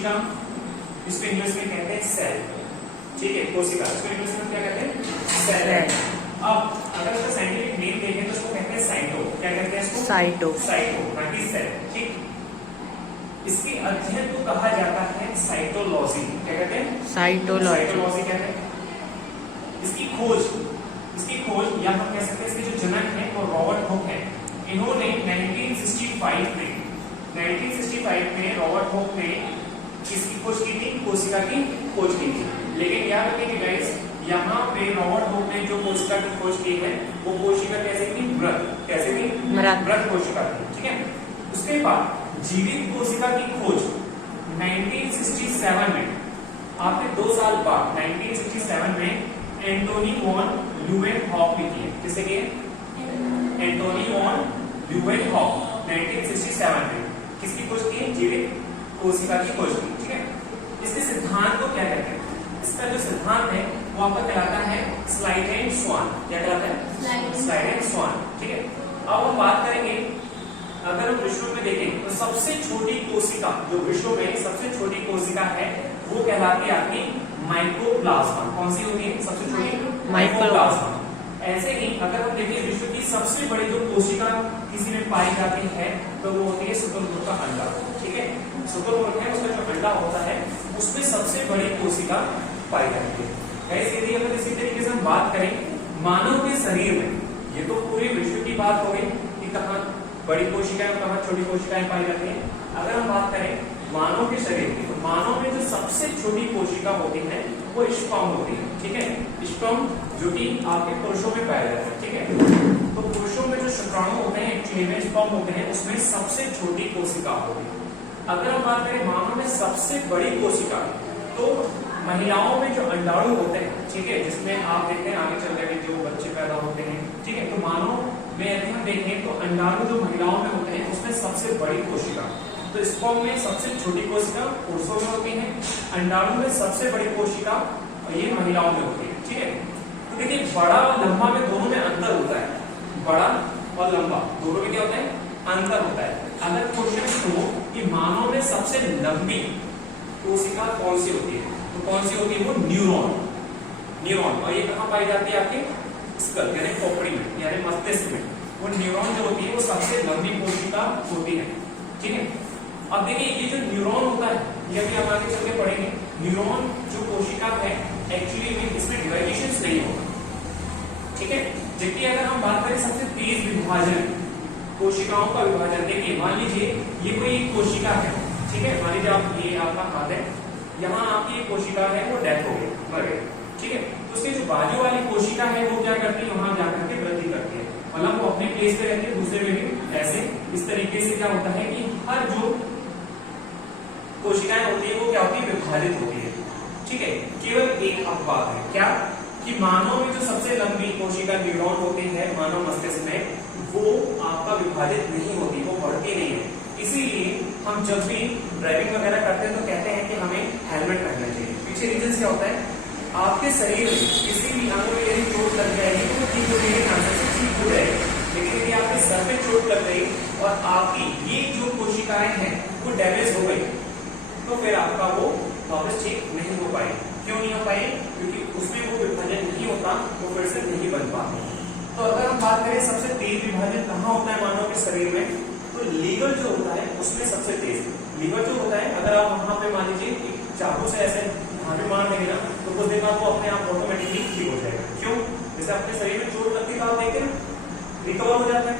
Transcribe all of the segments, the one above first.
कोशिका, इसको इंग्लिश में कहते हैं सेल, ठीक है, कोशिका, इसको इंग्लिश में क्या कहते हैं, सेल। अब अगर इसका साइंटिफिक नेम देखें तो इसको कहते हैं साइटो, क्या कहते हैं इसको, साइटो, साइटो बाकी सेल, ठीक। इसकी अध्ययन को कहा जाता है साइटोलॉजी, क्या कहते हैं, साइटोलॉजी कहते हैं। इसकी खोज या हम कह सकते हैं इसके जो जनक हैं वो रॉबर्ट हुक हैं। इन्होंने 1965 में रॉबर्ट हुक ने किसकी खोज की थी, कोशिका की खोज की थी। लेकिन याद रखिए गाइस, यहाँ पे रॉबर्ट हुक ने जो कोशिका की खोज की है वो कोशिका कैसे थी, मृत, कैसे थी, मृत कोशिका थी, ठीक है। उसके बाद जीवित कोशिका की खोज 1967 में, आपने 2 साल बाद 1967 में एंटोनी वॉन ल्यूवेनहॉक ने की है। किससे की है, एंटोनी वॉन ल्यूवेनहॉक 1967 में किसकी खोज की है, जीवित कोशिका की खोज की, ठीक है। इसके सिद्धांत को क्या कहते हैं, इसका जो सिद्धांत है वो आपका कहलाता है स्लाइड एंड स्वान, क्या कहलाता है, स्लाइड एंड स्वान, ठीक है। अब हम बात करेंगे, अगर हम विश्व में देखें तो सबसे छोटी कोशिका जो विश्व में सबसे छोटी कोशिका है वो कहलाती है आपकी माइकोप्लाज्मा। कौन सी होती है सबसे छोटी, माइकोप्लाज्मा। ऐसे ही अगर हम देखें विश्व की सबसे बड़ी जो कोशिका किसी में पाई जाती है तो वो होती है शुतुरमुर्ग का अंडा, ठीक है। शुतुरमुर्ग है, उसका जो अंडा होता है उसमें सबसे बड़ी कोशिका पाई जाती है। ऐसे यदि अगर इसी तरीके से हम बात करें मानव के शरीर में, ये तो पूरे विश्व की बात हो गई कि कहाँ बड़ी कोशिकाएं कहाँ छोटी कोशिकाएं पाई जाती हैं। अगर हम बात करें मानव के शरीर की, तो मानव में जो सबसे छोटी कोशिका होती है वो स्पर्म होती है, ठीक है। स्पर्म जो कि आपके पुरुषों में पाया जाता है, ठीक है। तो पुरुषों में जो शुक्राणु होते हैं, एक्चुअली में स्पर्म होते हैं, उसमें सबसे छोटी कोशिका होती है। अगर हम बात करें मानव में सबसे बड़ी कोशिका, तो महिलाओं में जो अंडाणु होते हैं, ठीक है, जिसमें आप देखते हैं आगे चल करके जो बच्चे पैदा होते हैं, ठीक है। तो मानव में यदि हम देखें तो अंडाणु जो महिलाओं में होते हैं उसमें सबसे बड़ी कोशिका, तो स्पर्म में सबसे छोटी कोशिका पुरुषों में होती है, अंडाणु में सबसे बड़ी कोशिका ये महिलाओं में होती है, ठीक है। तो देखिए बड़ा और लंबा में दोनों में अंतर होता है, बड़ा और लंबा दोनों में क्या होता है, अंतर होता है। अगर क्वेश्चन हो कि मानव में सबसे लंबी कोशिका कौन सी होती है, तो कौन सी होती है वो न्यूरॉन, और ये कहाँ पाई जाती है आपके स्कल यानी खोपड़ी में यानी मस्तिष्क में। वो न्यूरॉन जो होती है वो सबसे लंबी कोशिका होती है, ठीक है। अब देखिए ये जो न्यूरॉन होता है ये भी हम आगे चल के पढ़ेंगे। न्यूरॉन जो कोशिका है एक्चुअली में इसमें डिवाइडेशन नहीं होगा, ठीक है। जबकि अगर हम बात करें सबसे तेज विभाजन, कोशिकाओं का विभाजन, देखिए मान लीजिए ये कोई एक कोशिका है, ठीक है। मान लीजिए आप ये आपका हाथ है, यहाँ आपकी कोशिका है वो डेथ हो गई, मर गई, ठीक है। तो उसके जो बाजू वाली कोशिका है वो क्या करती है, वहां जाकर के वृद्धि करती है, मतलब वो अपने प्लेस पे रहती है, दूसरे में भी ऐसे इस तरीके से क्या होता है कि हर जो कोशिकाएं होती है वो क्या होती है, विभाजित होती है, ठीक है। केवल एक अपवाद है, क्या कि मानव में जो सबसे लंबी कोशिका न्यूरॉन होती है मानव मस्तिष्क में, वो आपका विभाजित नहीं होती, वो बढ़ती नहीं है। इसीलिए हम जब भी ड्राइविंग वगैरह करते हैं तो कहते हैं कि हमें हेलमेट पहनना चाहिए। पीछे रीजन क्या होता है, आपके शरीर में किसी भी अंग में यदि चोट लग जाएगी तो ठीक होने के चांसेस ठीक हो जाएगी, लेकिन यदि आपके सर पे चोट लग गई और आपकी ये जो कोशिकाएं हैं वो डैमेज हो गई तो फिर आपका वो वापस ठीक नहीं हो पाए। क्यों नहीं हो पाए, क्योंकि उसमें वो विभाजन नहीं होता, वो फिर से नहीं बन पाता। तो अगर हम बात करें सबसे तेज विभाजन कहाँ होता है मानव के शरीर में, तो लीवर जो होता है उसमें सबसे तेज। लीवर जो होता है अगर आप वहां पे मान लीजिए चाकू से ऐसे वहां पे मार देंगे ना तो कुछ देर बाद वो अपने आप ऑटोमेटिकली ठीक हो जाएगा। क्यों, जैसे अपने शरीर में चोट लगती है तो आप देखते हैं रिकवर हो जाता है।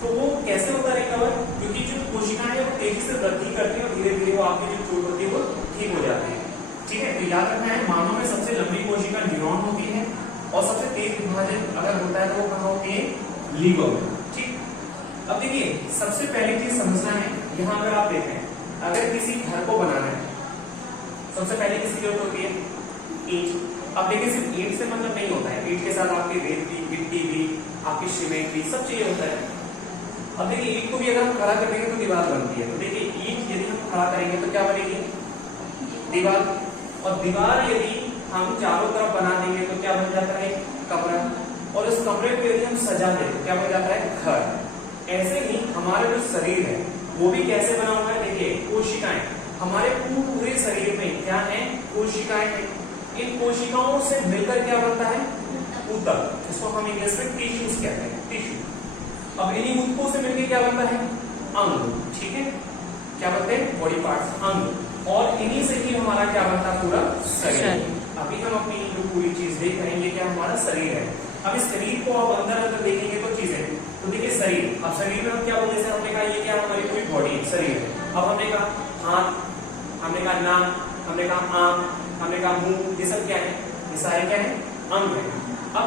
तो वो कैसे होता है रिकवर, क्योंकि जो कोशिकाएं वो तेजी से वृद्धि करती है और धीरे धीरे वो आपकी जो चोट होती है वो ठीक हो जाती है, ठीक है। तो याद रखना है मानव में सबसे लंबी कोशिका न्यूरॉन होती है और सबसे तेज विभाजन अगर होता है तो वो कहाँ होती है, लीवर में, ठीक। अब देखिए सबसे पहली चीज समझना है, यहाँ अगर आप देखें अगर किसी घर को बनाना है सबसे पहले किसकी जरूरत होती है, ईंट। अब देखिए सिर्फ ईंट से मतलब नहीं होता है, ईंट के साथ आपकी रेत भी, मिट्टी भी, आपकी सीमेंट भी, सब चाहिए होता है। अब देखिए ईंट को भी अगर हम खड़ा कर देंगे तो दीवार बनती है, तो देखिए ईंट यदि हम खड़ा करेंगे तो क्या बनेगी, दीवार। और दीवार यदि हम चारों तरफ बना देंगे तो क्या बन जाता है, कमरा। और इस कमरे को यदि हम सजा दें तो क्या बन जाता है, घर। ऐसे ही हमारा जो शरीर है वो भी कैसे बना हुआ है, देखिए कोशिकाएं, हमारे पूरे शरीर में क्या है, कोशिकाएं हैं। इन कोशिकाओं से मिलकर क्या बनता है, ऊतक, जिसको हम इंग्लिश में टिश्यूज कहते हैं, टिश्यू। अब इन्हीं ऊतकों से मिलकर क्या बनता है, अंग। ठीक है, क्या बनते हैं, बॉडी पार्ट्स, अंग। और इन्हीं से ही हमारा क्या बनता है, पूरा शरीर। अभी हम अपनी जो पूरी चीज देख रहे हैं, ये क्या हमारा शरीर है। अब इस शरीर को आप अंदर अंदर देखेंगे तो चीजें, तो देखिए शरीर, अब शरीर में हम क्या बोलते हैं, हमने कहा ये क्या हमारी पूरी बॉडी शरीर है। अब हमने कहा हाथ, हमने कहा नाक, हमने कहा आंख, हमने कहा मुंह, ये सब क्या है, ये सारे क्या है, अंग है। अब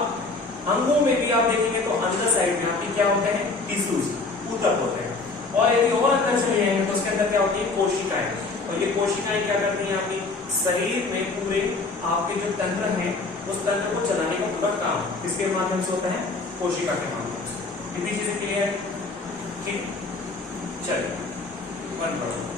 अंगों में भी आप देखेंगे तो अंदर साइड में आपके क्या होते हैं, टिश्यूज, ऊतक होते हैं। और यदि और अंदर चले जाएंगे तो उसके अंदर क्या होती है, कोशिकाएं। और ये कोशिकाएं क्या करती हैं, आपकी शरीर में पूरे आपके जो तंत्र है उस तंत्र को चलाने का पूरा काम किसके माध्यम से होता है, कोशिका के माध्यम से। कितनी चीजें क्लियर है, ठीक, चलिए बंद करो।